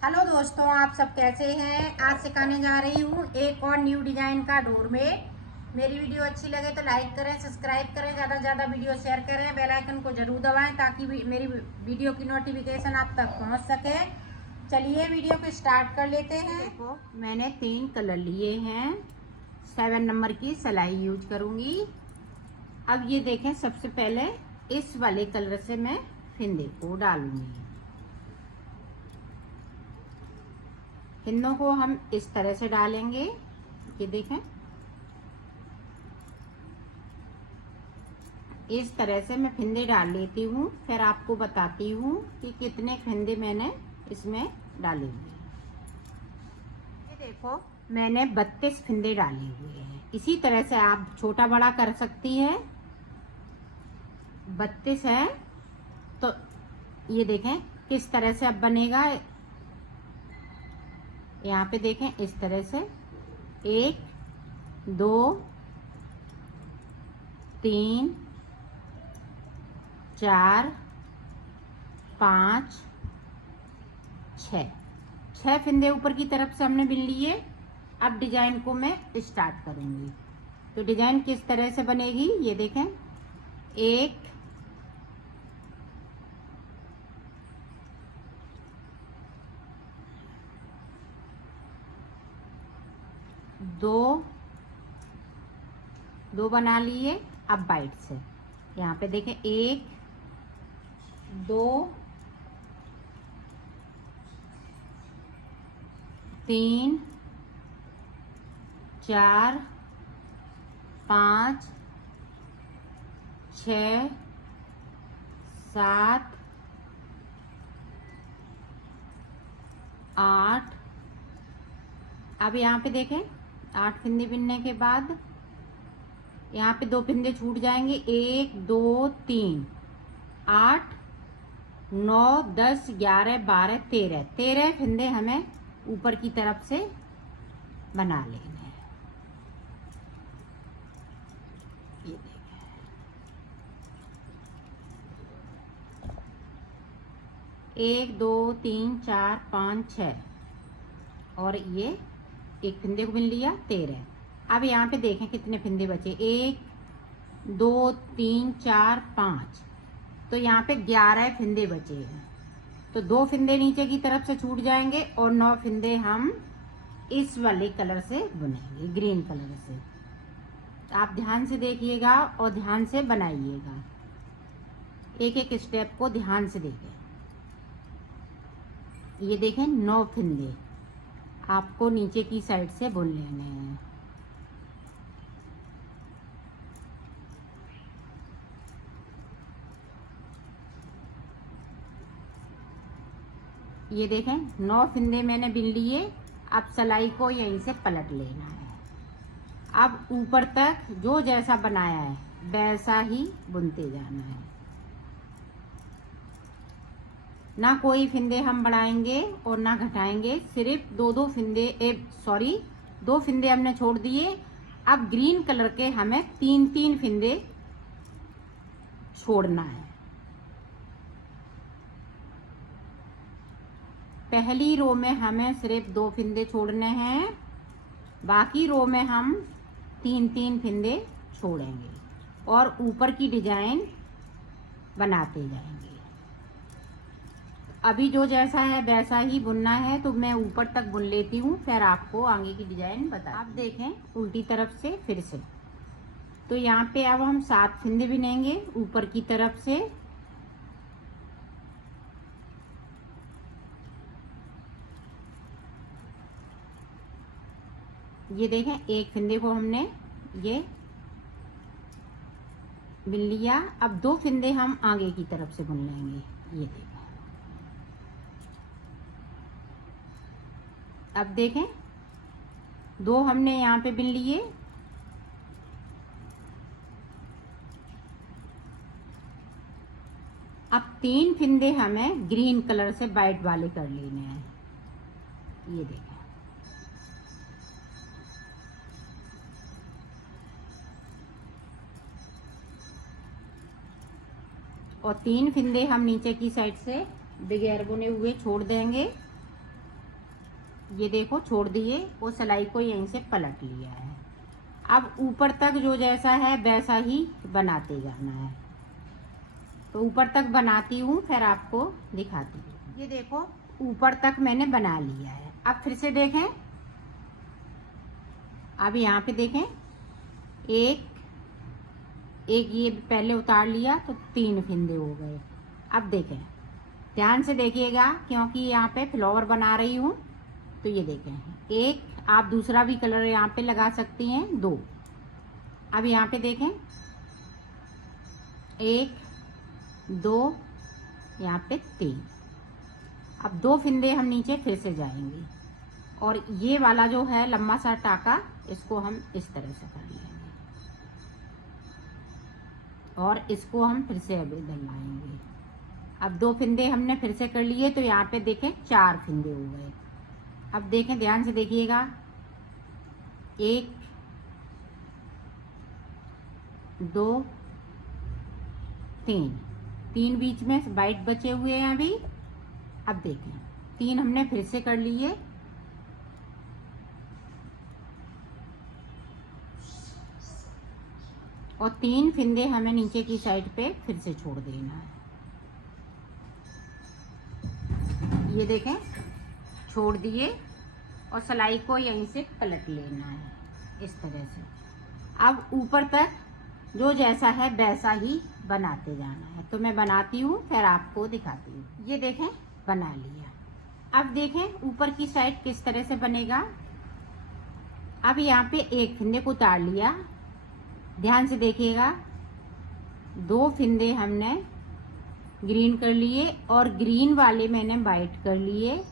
Hello दोस्तों, आप सब कैसे हैं। आज सिखाने जा रही हूँ एक और न्यू डिजाइन का डोरमेट। मेरी वीडियो अच्छी लगे तो लाइक करें, सब्सक्राइब करें, ज़्यादा से ज़्यादा वीडियो शेयर करें, बेल आइकन को जरूर दबाएं ताकि मेरी वीडियो की नोटिफिकेशन आप तक पहुँच सके। चलिए वीडियो को स्टार्ट कर लेते हैं। देखो, मैंने 3 कलर लिए हैं। 7 नंबर की सिलाई यूज करूँगी। अब ये देखें, सबसे पहले इस वाले कलर से मैं फिंदे को डालूंगी। फिंदों को हम इस तरह से डालेंगे। ये देखें, इस तरह से मैं फिंदे डाल लेती हूँ, फिर आपको बताती हूँ कि कितने फिंदे मैंने इसमें डाले हुए हैं। ये देखो, मैंने 32 फिंदे डाले हुए हैं। इसी तरह से आप छोटा बड़ा कर सकती है। 32 है तो ये देखें किस तरह से अब बनेगा। यहाँ पे देखें, इस तरह से 1 2 3 4 5 6 फिंदे ऊपर की तरफ से हमने बिन लिए। अब डिजाइन को मैं स्टार्ट करूंगी। तो डिजाइन किस तरह से बनेगी ये देखें। 1 2 2 बना लिए। अब बाइट से यहाँ पे देखें 1 2 3 4 5 6 7 8। अब यहाँ पे देखें 8 फिंदे बिनने के बाद यहाँ पे 2 फिंदे छूट जाएंगे। 1 2 3 8 9 10 11 12 13 फिंदे हमें ऊपर की तरफ से बना लेने हैं। ये देखें, 1 2 3 4 5 6 और ये एक फिंदे को बिन लिया। 13। अब यहाँ पे देखें कितने फिंदे बचे। 1 2 3 4 5, तो यहाँ पे 11 फिंदे बचे हैं। तो 2 फिंदे नीचे की तरफ से छूट जाएंगे और 9 फिंदे हम इस वाले कलर से बुनेंगे, ग्रीन कलर से। तो आप ध्यान से देखिएगा और ध्यान से बनाइएगा। एक एक स्टेप को ध्यान से देखें। ये देखें 9 फिंदे आपको नीचे की साइड से बुन लेने हैं। ये देखें 9 फिंदे मैंने बिन लिए। अब सिलाई को यहीं से पलट लेना है। अब ऊपर तक जो जैसा बनाया है वैसा ही बुनते जाना है। ना कोई फिंदे हम बढ़ाएंगे और ना घटाएंगे। सिर्फ 2 फिंदे, सॉरी 2 फिंदे हमने छोड़ दिए। अब ग्रीन कलर के हमें 3 फिंदे छोड़ना है। पहली रो में हमें सिर्फ 2 फिंदे छोड़ने हैं, बाकी रो में हम 3 फिंदे छोड़ेंगे और ऊपर की डिजाइन बनाते जाएंगे। अभी जो जैसा है वैसा ही बुनना है, तो मैं ऊपर तक बुन लेती हूँ, फिर आपको आगे की डिजाइन बता। आप देखें उल्टी तरफ से फिर से। तो यहाँ पे अब हम 7 फिंदे बिनेंगे ऊपर की तरफ से। ये देखें, एक फिंदे को हमने ये बिन लिया। अब 2 फिंदे हम आगे की तरफ से बुन लेंगे। ये देखें, अब देखें 2 हमने यहाँ पे बिन लिए। अब 3 फिंदे हमें ग्रीन कलर से वाइट वाले कर लेने हैं। ये देखें, और 3 फिंदे हम नीचे की साइड से बगैर बुने हुए छोड़ देंगे। ये देखो छोड़ दिए, वो सिलाई को यहीं से पलट लिया है। अब ऊपर तक जो जैसा है वैसा ही बनाते जाना है। तो ऊपर तक बनाती हूँ, फिर आपको दिखाती हूँ। ये देखो ऊपर तक मैंने बना लिया है। अब फिर से देखें, अब यहाँ पे देखें, एक ये पहले उतार लिया तो 3 फंदे हो गए। अब देखें, ध्यान से देखिएगा, क्योंकि यहाँ पे फ्लावर बना रही हूँ। तो ये देखें, एक, आप दूसरा भी कलर यहाँ पे लगा सकती हैं, 2। अब यहाँ पे देखें, 1 2, यहाँ पे 3। अब 2 फंदे हम नीचे फिर से जाएंगे, और ये वाला जो है लंबा सा टाका, इसको हम इस तरह से कर लेंगे, और इसको हम फिर से अब इधर लाएंगे। अब 2 फंदे हमने फिर से कर लिए, तो यहाँ पे देखें 4 फंदे हो गए। अब देखें, ध्यान से देखिएगा, 1 2 3 बीच में वाइट बचे हुए हैं अभी। अब देखें, 3 हमने फिर से कर लिए, और 3 फंदे हमें नीचे की साइड पे फिर से छोड़ देना है। ये देखें, छोड़ दिए, और सिलाई को यहीं से पलट लेना है इस तरह से। अब ऊपर तक जो जैसा है वैसा ही बनाते जाना है। तो मैं बनाती हूँ, फिर आपको दिखाती हूँ। ये देखें, बना लिया। अब देखें ऊपर की साइड किस तरह से बनेगा। अब यहाँ पे 1 फंदे को उतार लिया, ध्यान से देखिएगा, 2 फंदे हमने ग्रीन कर लिए, और ग्रीन वाले मैंने वाइट कर लिए,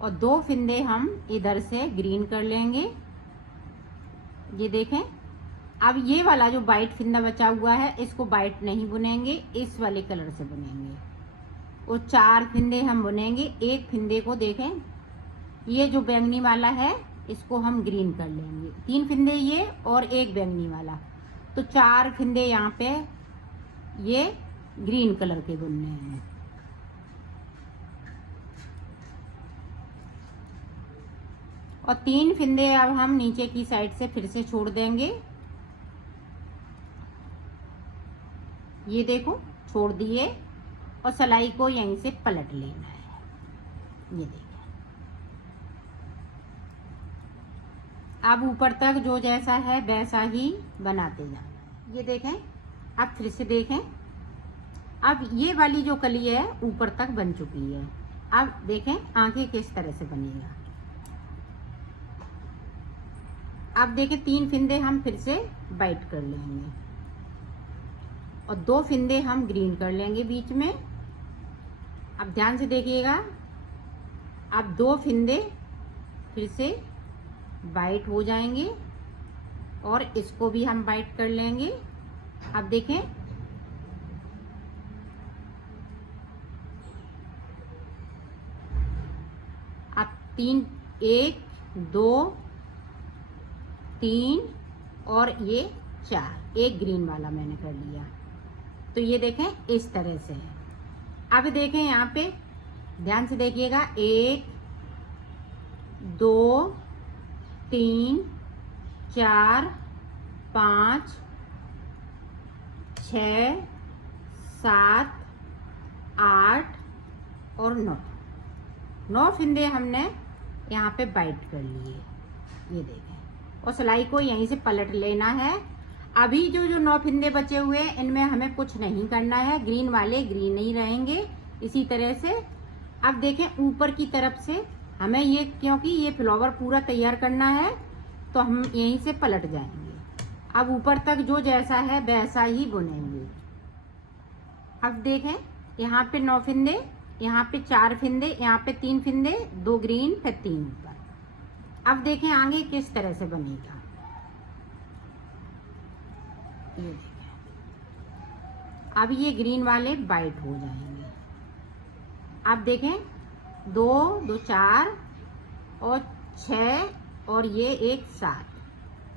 और 2 फंदे हम इधर से ग्रीन कर लेंगे। ये देखें, अब ये वाला जो वाइट फंदा बचा हुआ है, इसको वाइट नहीं बुनेंगे, इस वाले कलर से बुनेंगे, और 4 फंदे हम बुनेंगे। 1 फंदे को देखें, ये जो बैंगनी वाला है इसको हम ग्रीन कर लेंगे, 3 फंदे ये और 1 बैंगनी वाला, तो 4 फंदे यहाँ पे ये ग्रीन कलर के बुनने हैं। और 3 फंदे अब हम नीचे की साइड से फिर से छोड़ देंगे। ये देखो, छोड़ दिए, और सिलाई को यहीं से पलट लेना है। ये देखिए, अब ऊपर तक जो जैसा है वैसा ही बनाते जाना है। ये देखें, अब फिर से देखें, अब ये वाली जो कली है ऊपर तक बन चुकी है। अब देखें आगे किस तरह से बनेगा। अब देखें, 3 फंदे हम फिर से वाइट कर लेंगे, और 2 फंदे हम ग्रीन कर लेंगे बीच में। अब ध्यान से देखिएगा, अब 2 फंदे फिर से वाइट हो जाएंगे, और इसको भी हम वाइट कर लेंगे। अब देखें, अब 3 1 2 3 और ये 4, 1 ग्रीन वाला मैंने कर लिया। तो ये देखें इस तरह से है। अब देखें यहाँ पे ध्यान से देखिएगा, 1 2 3 4 5 6 7 8 और 9 फंदे हमने यहाँ पे वाइट कर लिए। ये देखें, और सिलाई को यहीं से पलट लेना है। अभी जो 9 फंदे बचे हुए हैं, इनमें हमें कुछ नहीं करना है, ग्रीन वाले ग्रीन ही रहेंगे इसी तरह से। अब देखें ऊपर की तरफ से हमें ये, क्योंकि ये फ्लावर पूरा तैयार करना है, तो हम यहीं से पलट जाएंगे। अब ऊपर तक जो जैसा है वैसा ही बुनेंगे। अब देखें, यहाँ पे 9 फंदे, यहाँ पे 4 फंदे, यहाँ पे 3 फंदे, 2 ग्रीन, फिर 3 ऊपर। अब देखें आगे किस तरह से बनेगा। ये देखें, अब ये ग्रीन वाले वाइट हो जाएंगे। अब देखें, 2 2 4 और 6 और ये 1 7।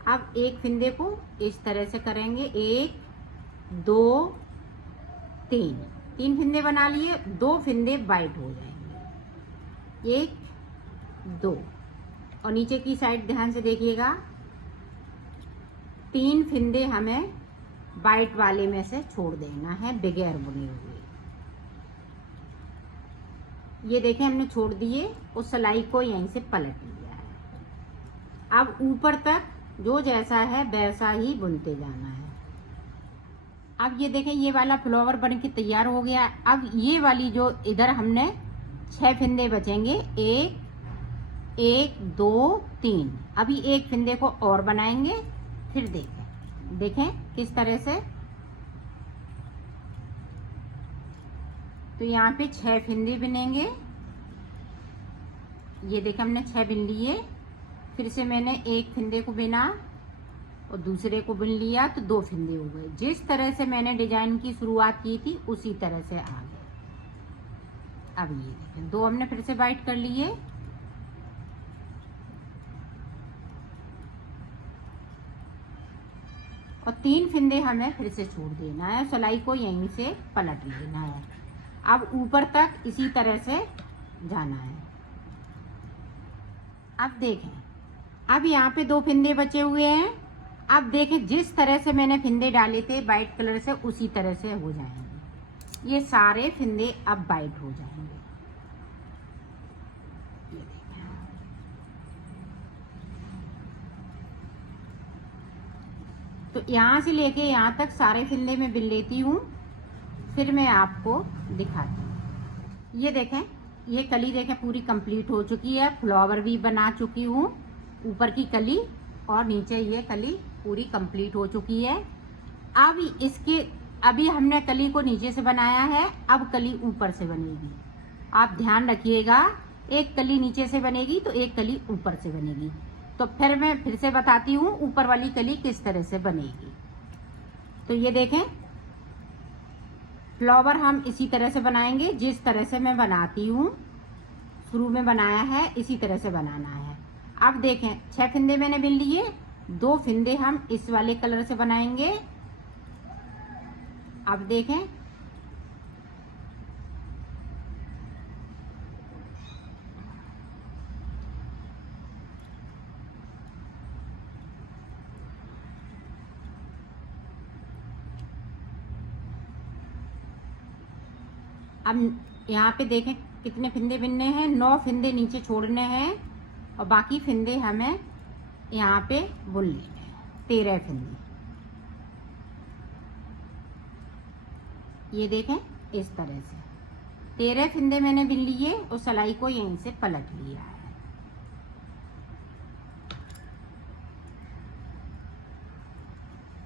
अब 1 फंदे को इस तरह से करेंगे, 1 2 3 फंदे बना लिए, 2 फंदे वाइट हो जाएंगे, 1 2 और नीचे की साइड ध्यान से देखिएगा 3 फिंदे हमें वाइट वाले में से छोड़ देना है बगैर बुने हुए। ये देखें हमने छोड़ दिए, उस सिलाई को यहीं से पलट लिया है। अब ऊपर तक जो जैसा है वैसा ही बुनते जाना है। अब ये देखें ये वाला फ्लावर बन के तैयार हो गया। अब ये वाली जो इधर हमने 6 फिंदे बचेंगे, 1 1 2 3। अभी एक फिंदे को और बनाएंगे, फिर देखें किस तरह से। तो यहाँ पे 6 फिंदे बिनेंगे। ये देखें हमने 6 बिन लिए, फिर से मैंने एक फिंदे को बिना और दूसरे को बुन लिया तो 2 फिंदे हो गए। जिस तरह से मैंने डिजाइन की शुरुआत की थी उसी तरह से आ गए। अब ये देखें 2 हमने फिर से वाइट कर लिए। और 3 फिंदे हमें फिर से छोड़ देना है, सिलाई को यहीं से पलट लेना है। अब ऊपर तक इसी तरह से जाना है। अब देखें, अब यहाँ पे 2 फिंदे बचे हुए हैं। अब देखें जिस तरह से मैंने फिंदे डाले थे वाइट कलर से उसी तरह से हो जाएंगे। ये सारे फिंदे अब वाइट हो जाएंगे। ये देखें, तो यहाँ से लेके यहाँ तक सारे फिंदे में बिन लेती हूँ, फिर मैं आपको दिखाती हूँ। ये देखें, ये कली देखें पूरी कंप्लीट हो चुकी है। फ्लावर भी बना चुकी हूँ, ऊपर की कली और नीचे ये कली पूरी कंप्लीट हो चुकी है। अब इसके अभी हमने कली को नीचे से बनाया है, अब कली ऊपर से बनेगी। आप ध्यान रखिएगा, एक कली नीचे से बनेगी तो एक कली ऊपर से बनेगी। तो फिर मैं फिर से बताती हूँ ऊपर वाली कली किस तरह से बनेगी। तो ये देखें फ्लावर हम इसी तरह से बनाएंगे, जिस तरह से मैं बनाती हूँ, शुरू में बनाया है इसी तरह से बनाना है। अब देखें 6 फिंदे मैंने बिन लिए, 2 फिंदे हम इस वाले कलर से बनाएंगे। अब देखें अब यहाँ पे देखें कितने फिंदे बिनने हैं, 9 फिंदे नीचे छोड़ने हैं और बाकी फिंदे हमें यहाँ पे बुन लेने हैं, 13 फिंदे। ये देखें इस तरह से 13 फिंदे मैंने बिन लिए और सिलाई को यहीं से पलट लिया है।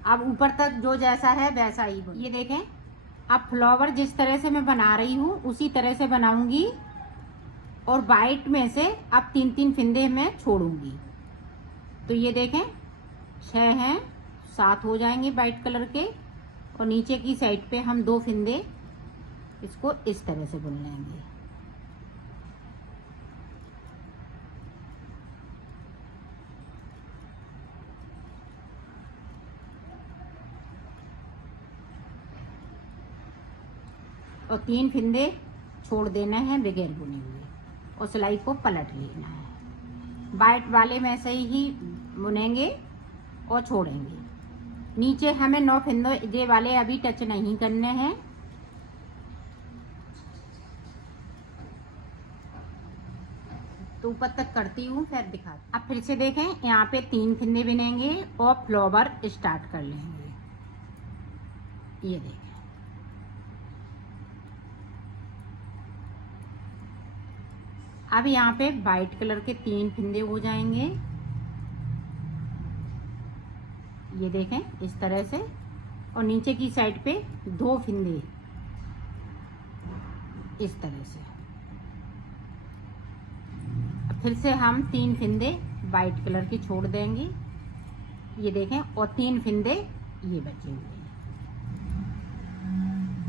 अब ऊपर तक जो जैसा है वैसा ही बुन। ये देखें अब फ्लावर जिस तरह से मैं बना रही हूँ उसी तरह से बनाऊंगी और वाइट में से अब 3-3 फिंदे मैं छोड़ूंगी। तो ये देखें 6 हैं, 7 हो जाएंगे वाइट कलर के और नीचे की साइड पे हम 2 फिंदे इसको इस तरह से बुन लेंगे। और 3 फिंदे छोड़ देना है बगैर बुने हुए और सिलाई को पलट लेना है। वाइट वाले में से ही बुनेंगे और छोड़ेंगे। नीचे हमें 9 फिंदे ये वाले अभी टच नहीं करने हैं। तो ऊपर तक करती हूँ फिर दिखाती। अब फिर से देखें यहाँ पे 3 फिंदे बिनेंगे और फ्लावर स्टार्ट कर लेंगे। ये देखें अब यहाँ पे वाइट कलर के 3 फिंदे हो जाएंगे। ये देखें इस तरह से और नीचे की साइड पे 2 फिंदे इस तरह से। फिर से हम 3 फिंदे वाइट कलर के छोड़ देंगे। ये देखें और 3 फिंदे ये बचे हुए हैं।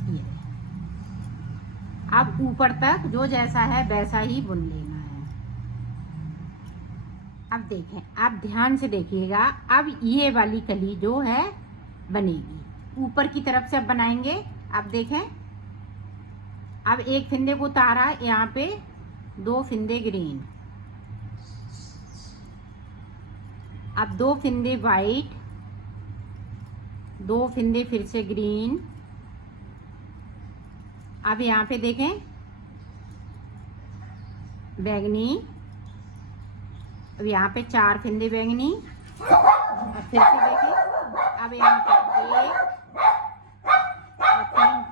ये अब ऊपर तक जो जैसा है वैसा ही बुन लेना है। अब देखें, आप ध्यान से देखिएगा, अब ये वाली कली जो है बनेगी ऊपर की तरफ से। अब बनाएंगे, अब देखें अब एक फिंदे को उतारा, यहाँ पे 2 फिंदे ग्रीन अब 2 फिंदे वाइट, 2 फिंदे फिर से ग्रीन। अब यहाँ पे देखें बैंगनी, अब यहाँ पे 4 फिंदे बैंगनी। और फिर से देखें, अब यहाँ पे 1 और 3,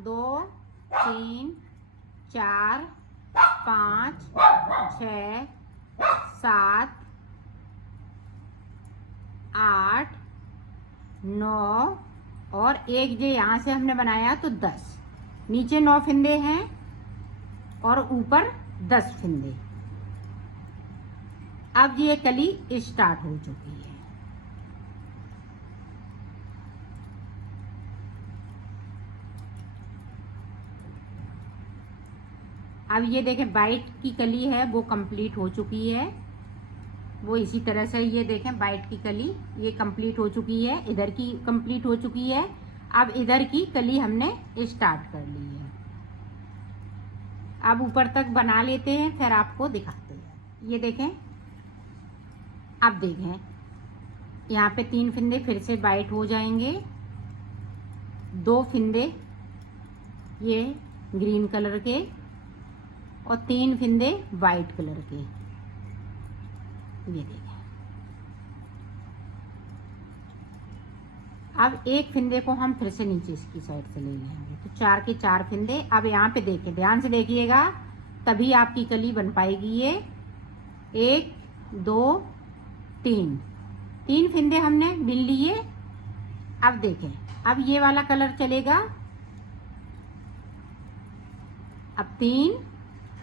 2 3 4 5 6 7 8 9 और एक जो यहाँ से हमने बनाया तो 10। नीचे 9 फिंदे हैं और ऊपर 10 फिंदे। अब ये कली स्टार्ट हो चुकी है। अब ये देखें वाइट की कली है वो कंप्लीट हो चुकी है। वो इसी तरह से ये देखें वाइट की कली ये कंप्लीट हो चुकी है, इधर की कंप्लीट हो चुकी है। अब इधर की कली हमने स्टार्ट कर ली है। अब ऊपर तक बना लेते हैं फिर आपको दिखाते हैं। ये देखें, अब देखें यहाँ पे 3 फिंदे फिर से वाइट हो जाएंगे, 2 फिंदे ये ग्रीन कलर के और 3 फिंदे वाइट कलर के। ये देखें, अब एक फिंदे को हम फिर से नीचे इसकी साइड से ले लेंगे तो 4 के 4 फिंदे। अब यहाँ पे देखें, ध्यान से देखिएगा तभी आपकी कली बन पाएगी। ये 1 2 3 फिंदे हमने बिन लिए। अब देखें, अब ये वाला कलर चलेगा। अब 3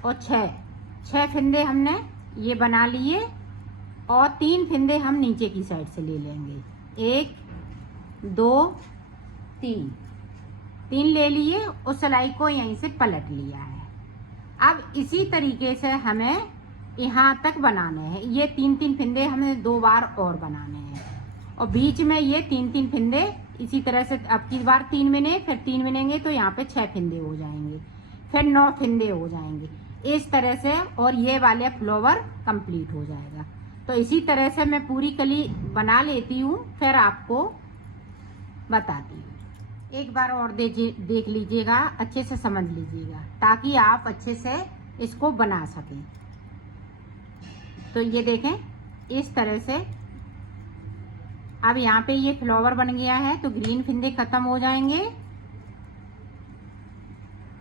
और 6 फिंदे हमने ये बना लिए और 3 फिंदे हम नीचे की साइड से ले लेंगे। 1 2 3 ले लिए और सिलाई को यहीं से पलट लिया है। अब इसी तरीके से हमें यहाँ तक बनाने हैं। ये 3 फिंदे हमें 2 बार और बनाने हैं और बीच में ये 3 फिंदे इसी तरह से अब की बार 3 बिने, फिर 3 बिनेंगे तो यहाँ पे 6 फिंदे हो जाएंगे, फिर 9 फिंदे हो जाएंगे इस तरह से। और ये वाले फ्लावर कंप्लीट हो जाएगा। तो इसी तरह से मैं पूरी कली बना लेती हूँ फिर आपको बताती हूँ। एक बार और देख लीजिएगा, अच्छे से समझ लीजिएगा ताकि आप अच्छे से इसको बना सकें। तो ये देखें इस तरह से। अब यहाँ पे ये फ्लावर बन गया है तो ग्रीन फिंदे खत्म हो जाएंगे।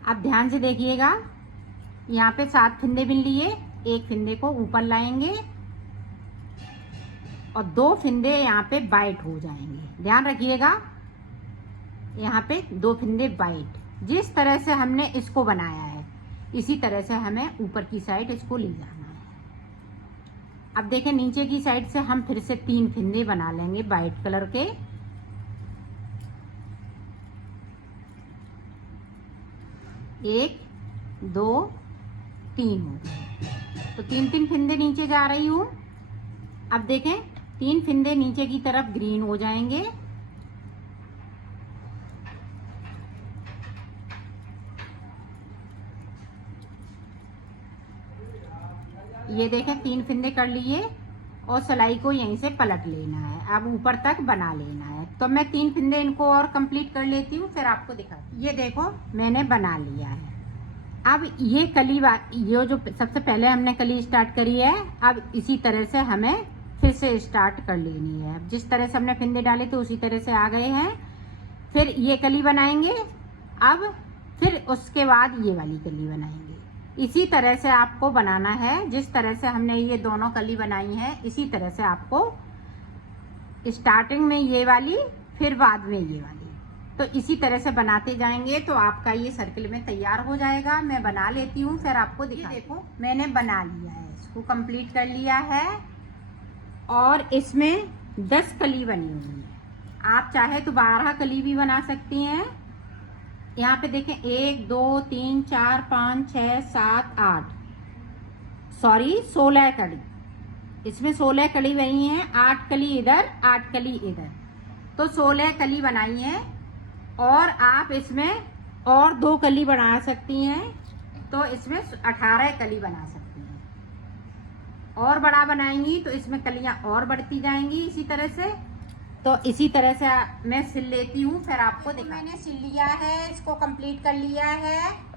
अब ध्यान से देखिएगा, यहाँ पे 7 फिंदे बिन लिए, एक फिंदे को ऊपर लाएंगे और 2 फिंदे यहाँ पे वाइट हो जाएंगे। ध्यान रखिएगा, यहाँ पे 2 फिंदे वाइट। जिस तरह से हमने इसको बनाया है इसी तरह से हमें ऊपर की साइड इसको ले जाना है। अब देखें नीचे की साइड से हम फिर से 3 फिंदे बना लेंगे वाइट कलर के। एक 2 3 हो गए तो 3 फिंदे नीचे जा रही हूँ। अब देखें 3 फिंदे नीचे की तरफ ग्रीन हो जाएंगे। ये देखें 3 फिंदे कर लिए और सिलाई को यहीं से पलट लेना है। अब ऊपर तक बना लेना है। तो मैं 3 फिंदे इनको और कंप्लीट कर लेती हूँ फिर आपको दिखाती हूँ। ये देखो मैंने बना लिया है। अब ये कली ये जो सबसे पहले हमने कली स्टार्ट करी है, अब इसी तरह से हमें फिर से स्टार्ट कर लेनी है। जिस तरह से हमने फिंदे डाले थे उसी तरह से आ गए हैं। फिर ये कली बनाएंगे, अब फिर उसके बाद ये वाली कली बनाएंगे। इसी तरह से आपको बनाना है। जिस तरह से हमने ये दोनों कली बनाई है इसी तरह से आपको स्टार्टिंग में ये वाली फिर बाद में ये वाली, तो इसी तरह से बनाते जाएंगे तो आपका ये सर्किल में तैयार हो जाएगा। मैं बना लेती हूँ फिर आपको दिखा। देखो मैंने बना लिया है, इसको कंप्लीट कर लिया है और इसमें 10 कली बनी हुई है। आप चाहे तो 12 कली भी बना सकती हैं। यहाँ पे देखें 1 2 3 4 5 6 7 8 सॉरी 16 कली, इसमें 16 कली बनी है। 8 कली इधर 8 कली इधर, तो 16 कली बनाई है। और आप इसमें और 2 कली बना सकती हैं तो इसमें 18 कली बना सकती हैं। और बड़ा बनाएंगी तो इसमें कलियां और बढ़ती जाएंगी इसी तरह से। तो इसी तरह से मैं सिल लेती हूँ, फिर आपको दिखा। मैंने सिल लिया है, इसको कंप्लीट कर लिया है।